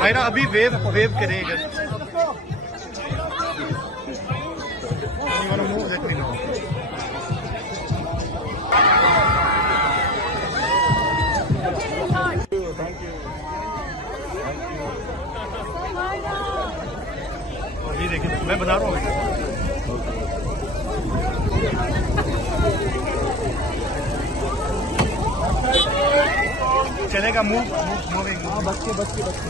मायरा अभी wave wave करेगा. You want to move? Let me know. Thank you. ये देखिए मैं बना रहा हूँ. चलेगा मूव मूविंग. हाँ बच्चे बच्चे बच्चे.